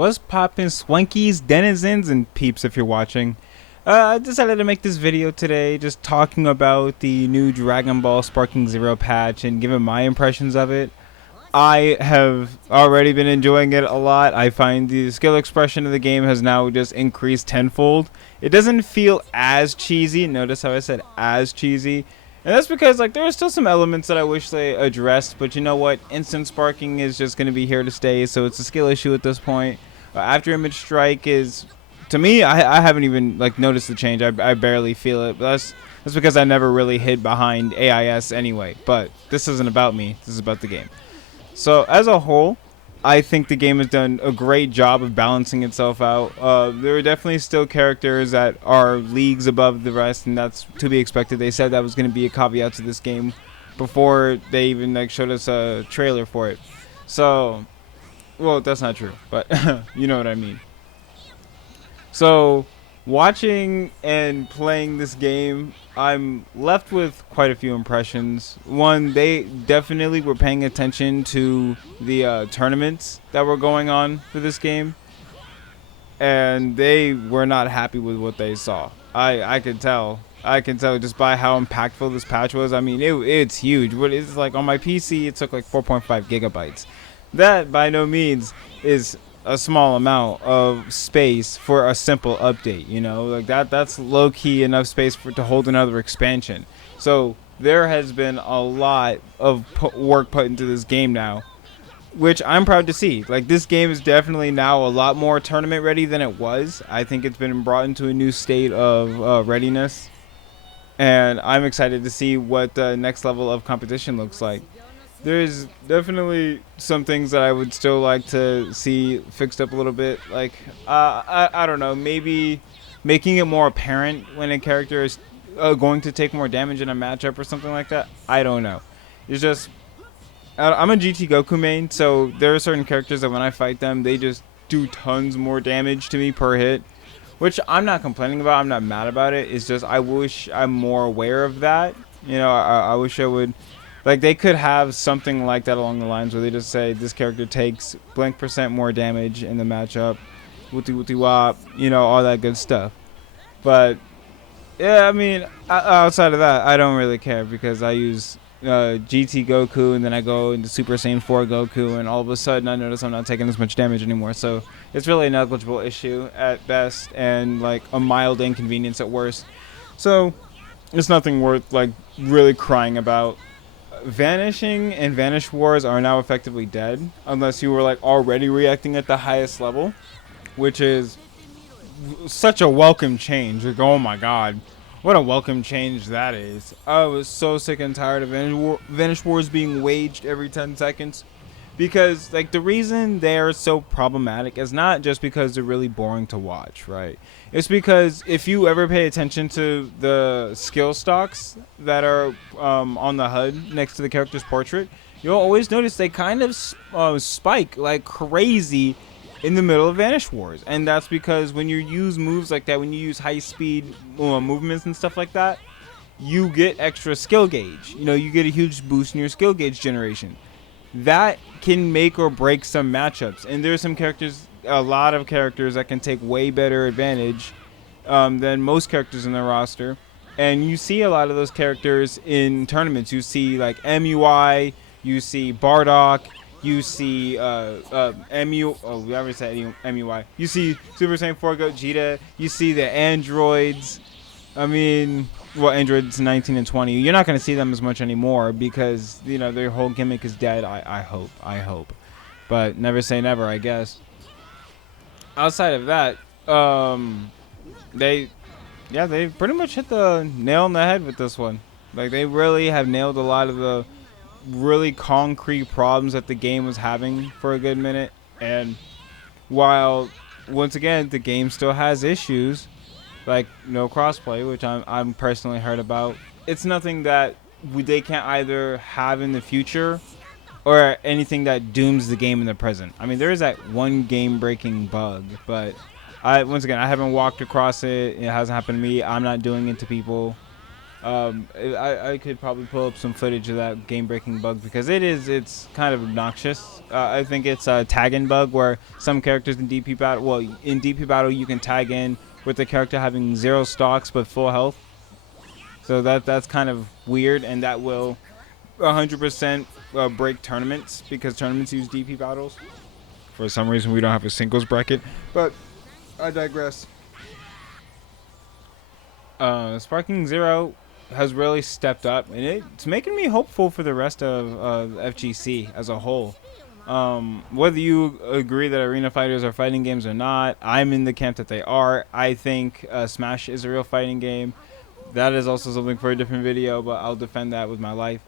What's poppin', Swankies, denizens, and peeps if you're watching? I decided to make this video today just talking about the new Dragon Ball Sparking Zero patch and giving my impressions of it. I have already been enjoying it a lot. I find the skill expression of the game has now just increased tenfold. It doesn't feel as cheesy. Notice how I said as cheesy. And that's because like there are still some elements that I wish they addressed, but you know what? Instant sparking is just going to be here to stay, so it's a skill issue at this point. After image strike is, to me, I haven't even like noticed the change. I barely feel it, but that's because I never really hid behind AIS anyway. But this isn't about me. This is about the game. So as a whole, I think the game has done a great job of balancing itself out. There are definitely still characters that are leagues above the rest, and that's to be expected. They said that was going to be a caveat to this game before they even like showed us a trailer for it. So, well, that's not true, but you know what I mean. So, watching and playing this game, I'm left with quite a few impressions. One, they definitely were paying attention to the tournaments that were going on for this game, and they were not happy with what they saw. I could tell. I can tell just by how impactful this patch was. I mean, it's huge. What it's like on my PC, it took like 4.5 gigabytes. That by no means is a small amount of space for a simple update, you know, like that's low-key enough space for to hold another expansion. So there has been a lot of work put into this game now, which I'm proud to see. Like, this game is definitely now a lot more tournament ready than it was. I think it's been brought into a new state of readiness, and I'm excited to see what the next level of competition looks like. There's definitely some things that I would still like to see fixed up a little bit. Like, I don't know, maybe making it more apparent when a character is going to take more damage in a matchup or something like that. I don't know. It's just, I'm a GT Goku main, so there are certain characters that when I fight them, they just do tons more damage to me per hit, which I'm not complaining about. I'm not mad about it. It's just I wish I'm more aware of that. You know, I wish I would. Like, they could have something like that along the lines where they just say this character takes blank percent more damage in the matchup, wooty wooty wop, you know, all that good stuff. But yeah, I mean, outside of that, I don't really care because I use GT Goku and then I go into Super Saiyan 4 Goku, and all of a sudden I notice I'm not taking as much damage anymore. So it's really a negligible issue at best and like a mild inconvenience at worst. So it's nothing worth like really crying about. Vanishing and Vanish Wars are now effectively dead unless you were like already reacting at the highest level, which is such a welcome change. Like, oh my god, what a welcome change that is. I was so sick and tired of Vanish Wars being waged every 10 seconds, because like the reason they're so problematic is not just because they're really boring to watch, right? It's because if you ever pay attention to the skill stocks that are on the HUD next to the character's portrait, you'll always notice they kind of spike like crazy in the middle of Vanish Wars. And that's because when you use moves like that, when you use high speed movements and stuff like that, you get extra skill gauge. You know, you get a huge boost in your skill gauge generation. That can make or break some matchups. And there's some characters, a lot of characters that can take way better advantage than most characters in the roster. And you see a lot of those characters in tournaments. You see like MUI, you see Bardock, you see MU. Oh, we already said MUI. You see Super Saiyan 4 Gogeta. You see the androids. I mean, well, androids 19 and 20. You're not going to see them as much anymore because, you know, their whole gimmick is dead. I hope. But never say never, I guess. Outside of that, they pretty much hit the nail on the head with this one. Like, they really have nailed a lot of the really concrete problems that the game was having for a good minute. And while, once again, the game still has issues, like no crossplay, which I'm personally hurt about, it's nothing that they can't either have in the future or anything that dooms the game in the present. I mean, there is that one game-breaking bug, but once again, I haven't walked across it. It hasn't happened to me. I'm not doing it to people. I could probably pull up some footage of that game-breaking bug because it's kind of obnoxious. I think it's a tag-in bug where some characters in DP battle, well, in DP battle you can tag in with the character having 0 stocks but full health. So that's kind of weird, and that will 100% break tournaments because tournaments use DP battles. For some reason, we don't have a singles bracket, but I digress. Sparking Zero has really stepped up, and it's making me hopeful for the rest of FGC as a whole. Whether you agree that arena fighters are fighting games or not, I'm in the camp that they are. I think Smash is a real fighting game. That is also something for a different video, but I'll defend that with my life.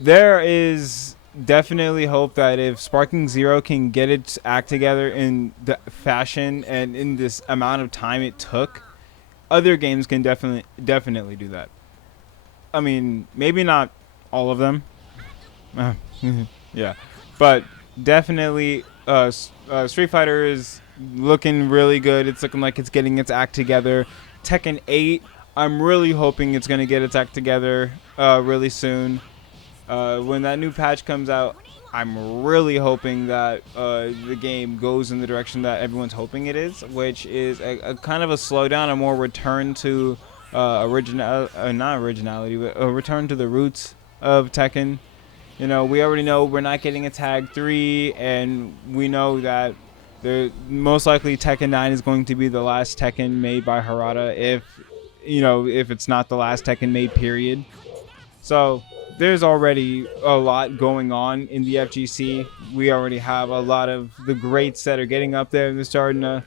There is definitely hope that if Sparking Zero can get its act together in the fashion and in this amount of time it took, other games can definitely do that. I mean, maybe not all of them. Yeah, but definitely Street Fighter is looking really good. It's looking like it's getting its act together. Tekken 8, I'm really hoping it's going to get its act together really soon. When that new patch comes out, I'm really hoping that the game goes in the direction that everyone's hoping it is, which is a kind of a slowdown, a more return to not originality, but a return to the roots of Tekken. You know, we already know we're not getting a Tag 3, and we know that most likely Tekken 9 is going to be the last Tekken made by Harada, if it's not the last Tekken made, period. So there's already a lot going on in the FGC. We already have a lot of the greats that are getting up there. They're starting to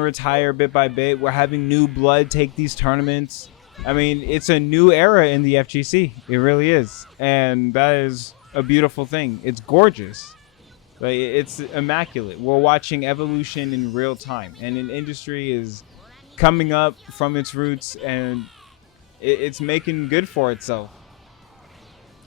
retire bit by bit. We're having new blood take these tournaments. I mean, it's a new era in the FGC. It really is. And that is a beautiful thing. It's gorgeous. Like, it's immaculate. We're watching evolution in real time. And an industry is coming up from its roots, and it's making good for itself.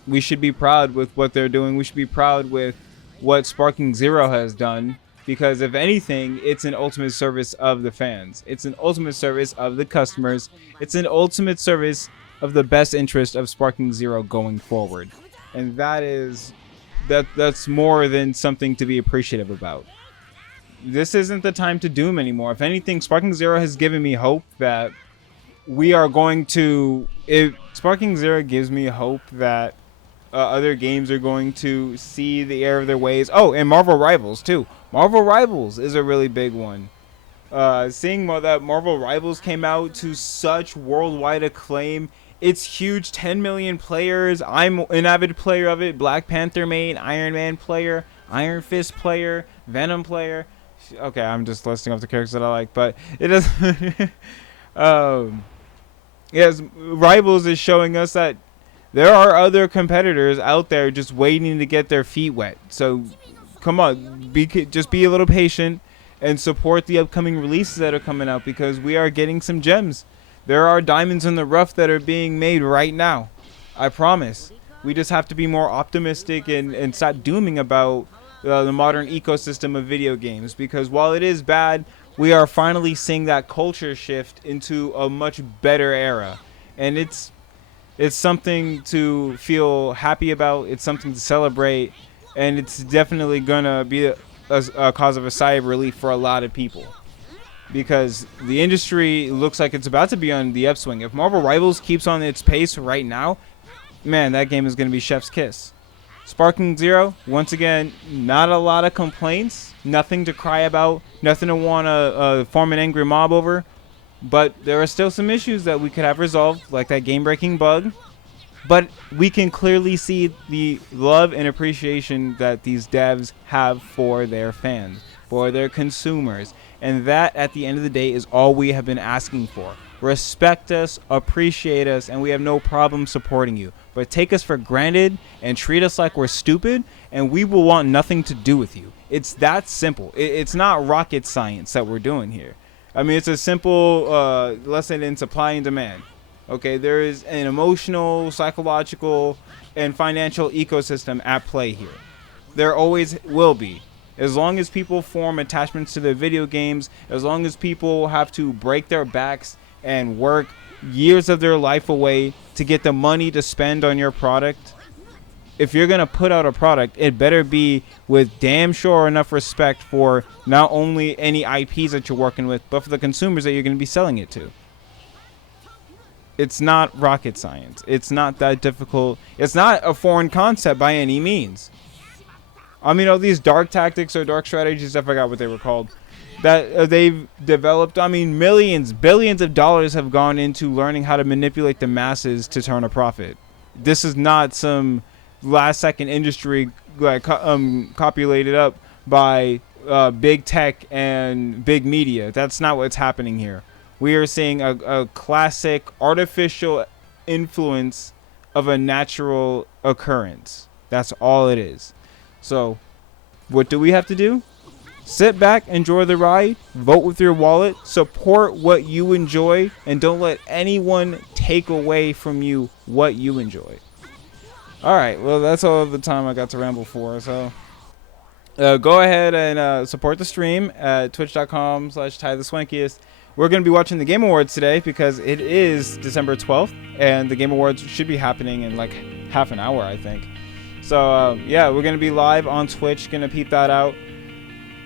We should be proud with what they're doing. We should be proud with what Sparking Zero has done, because if anything, it's an ultimate service of the fans. It's an ultimate service of the customers. It's an ultimate service of the best interest of Sparking Zero going forward. And that's more than something to be appreciative about. This isn't the time to doom anymore. If anything, Sparking Zero has given me hope that we are going to... If Sparking Zero gives me hope that other games are going to see the error of their ways. Oh, and Marvel Rivals, too. Marvel Rivals is a really big one. Seeing that Marvel Rivals came out to such worldwide acclaim, it's huge. 10 million players. I'm an avid player of it. Black Panther main, Iron Man player, Iron Fist player, Venom player. Okay, I'm just listing off the characters that I like, but it doesn't... yes, Rivals is showing us that there are other competitors out there just waiting to get their feet wet. So, come on, just be a little patient and support the upcoming releases that are coming out, because we are getting some gems. There are diamonds in the rough that are being made right now. I promise. We just have to be more optimistic and stop dooming about the modern ecosystem of video games, because while it is bad, we are finally seeing that culture shift into a much better era. And it's something to feel happy about. It's something to celebrate. And it's definitely going to be a cause of a sigh of relief for a lot of people, because the industry looks like it's about to be on the upswing. If Marvel Rivals keeps on its pace right now, man, that game is going to be chef's kiss. Sparking Zero, once again, not a lot of complaints. Nothing to cry about. Nothing to want to form an angry mob over. But there are still some issues that we could have resolved, like that game-breaking bug. But we can clearly see the love and appreciation that these devs have for their fans, for their consumers. And that, at the end of the day, is all we have been asking for. Respect us, appreciate us, and we have no problem supporting you. But take us for granted and treat us like we're stupid, and we will want nothing to do with you. It's that simple. It's not rocket science that we're doing here. I mean, it's a simple lesson in supply and demand. Okay, there is an emotional, psychological, and financial ecosystem at play here. There always will be. As long as people form attachments to their video games, as long as people have to break their backs and work years of their life away to get the money to spend on your product. If you're going to put out a product, it better be with damn sure enough respect for not only any IPs that you're working with, but for the consumers that you're going to be selling it to. It's not rocket science. It's not that difficult. It's not a foreign concept by any means. I mean, all these dark tactics or dark strategies, I forgot what they were called, that they've developed. I mean, millions, billions of dollars have gone into learning how to manipulate the masses to turn a profit. This is not some last second industry like copulated up by big tech and big media. That's not what's happening here. We are seeing a classic artificial influence of a natural occurrence. That's all it is. So what do we have to do? Sit back, enjoy the ride, vote with your wallet, support what you enjoy, and don't let anyone take away from you what you enjoy. Alright, well, that's all the time I got to ramble for. So go ahead and support the stream at twitch.com/TyTheSwankiest. We're going to be watching the Game Awards today because it is December 12th, and the Game Awards should be happening in like half an hour, I think. So, yeah, we're going to be live on Twitch, going to peep that out.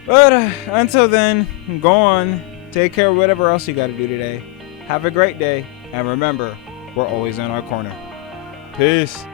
But until then, go on, take care of whatever else you got to do today. Have a great day, and remember, we're always in our corner. Peace.